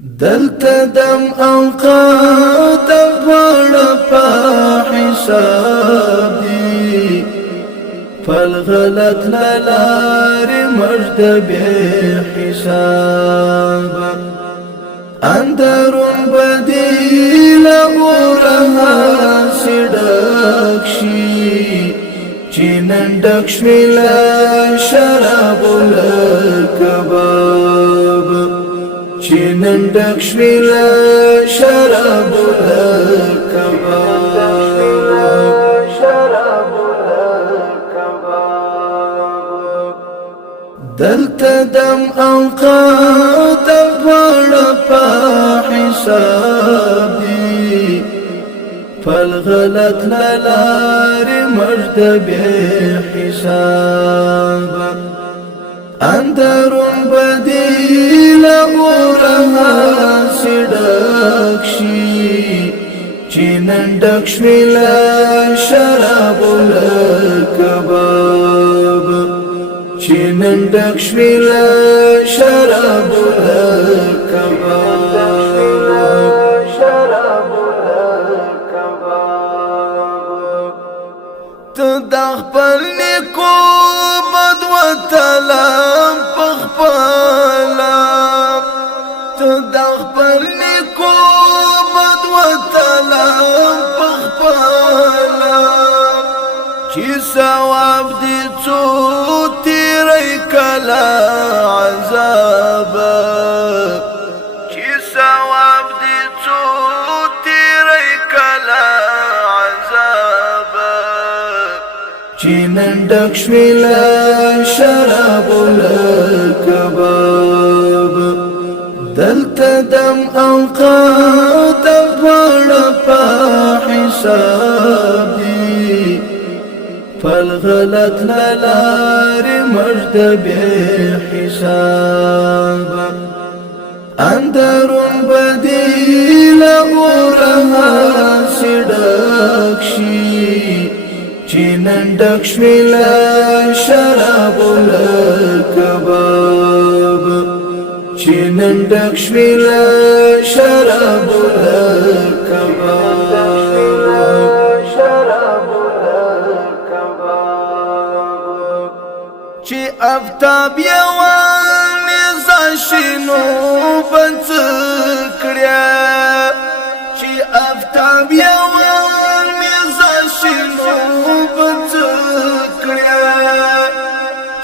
دلته دم اوقات غواړه په حساب دي فالغلط للار مجد به حساب اندرون بدیل اورها سډک شي چینن ډک شمیلا شراب الکباب چینن ډک شمیلا شراب الکباب دلته دم اوقات غواړه په حساب دي فالغلط للار مجد به حساب اندرون بدیل اورها سډک شي چینن ډک شمیلا شراب الکباب چینن ډک شمیلا شراب الکباب ته د خپل نیکو بد وتلم پخپلا ته د خپل نیکو بد وتلم پخپلا چې ثواب دې څو تیرې کلا عذاب چې ثواب دې څو تیرې کلا عذاب چینن ډک شمیلا شراب الکباب دلته دم اوقات غواړه په حساب دي فالغلط للار مجد به حساب اندرون بدیل اورها سډک شي چینن ډک شمیلا شراب الکباب چینن ډک شمیلا شراب الکباب چې افتاب یوان مزاشنو بنڅ کړیا چې افتاب یوان مزاشنو بنڅ کړیا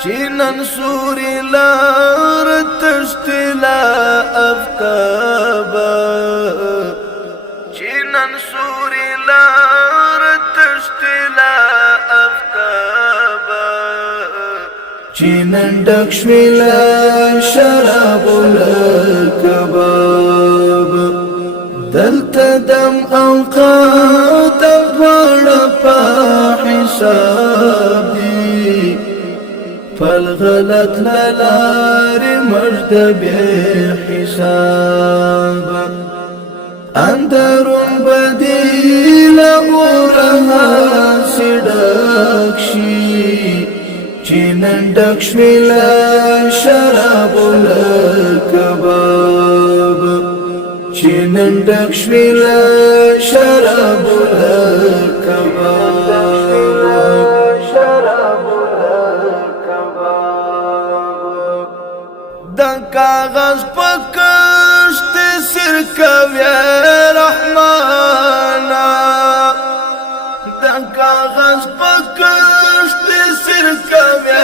چې نن سوري لار تشتلا افتاب چې نن سوري لار تشتلا افتاب چینن ډک شمیلا شراب الکباب دلته دم اوقات غواړه په حساب دي فالغلط للار مجد به حساب اندرون بدیل اورها سډک شي چینن ډک شمیلا شراب الکباب چینن ډک شمیلا شراب الکباب د کاغذ پکشت سر کوي رحمانا د کاغذ پکشت سر کوي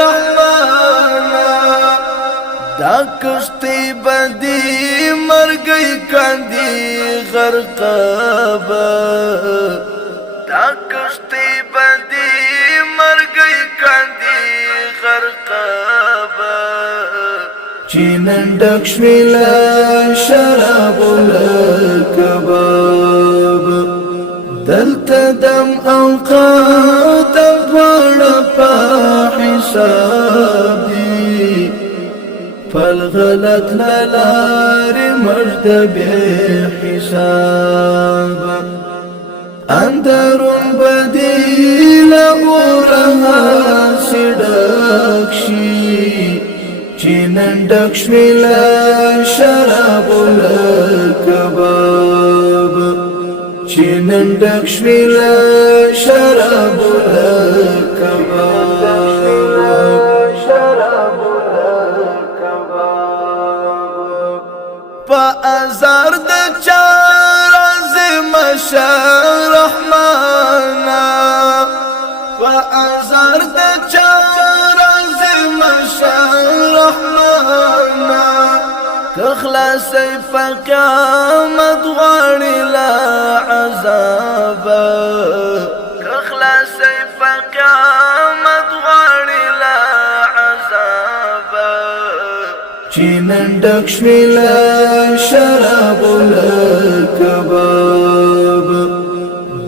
رحمانا دا کشتی بدی مرګي کاندي غرقابا دا کشتی بدی مرګي کاندي غرقابا چینن ډک شمیلا شراب الکباب دلته دم اوقات غواړه په حساب دي فالغلط للار مجد به حساب اندرون بدیل اورها سډک شي چینن ډک شمیلا شراب الكباب چنن ډک شویل شراب الكباب پا ازار د چار عظیم رحمانا پا ازار د چار عظیم رحمانا کخلاصی پا قیامت غاڑی لا عذابا کخلاصی پا قیامت غاڑی لا عذابا چینن ډک شویل شراب الکباب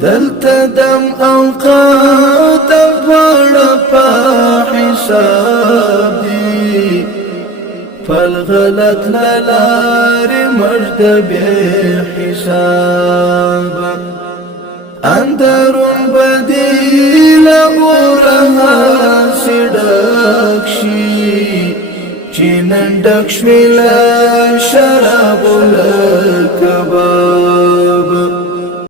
دلته دم اوقات غواړه په حساب دی فالغلط للار مجد بے حساب اندرون بدیل غورها سڈکشی چینن ډک شویل شراب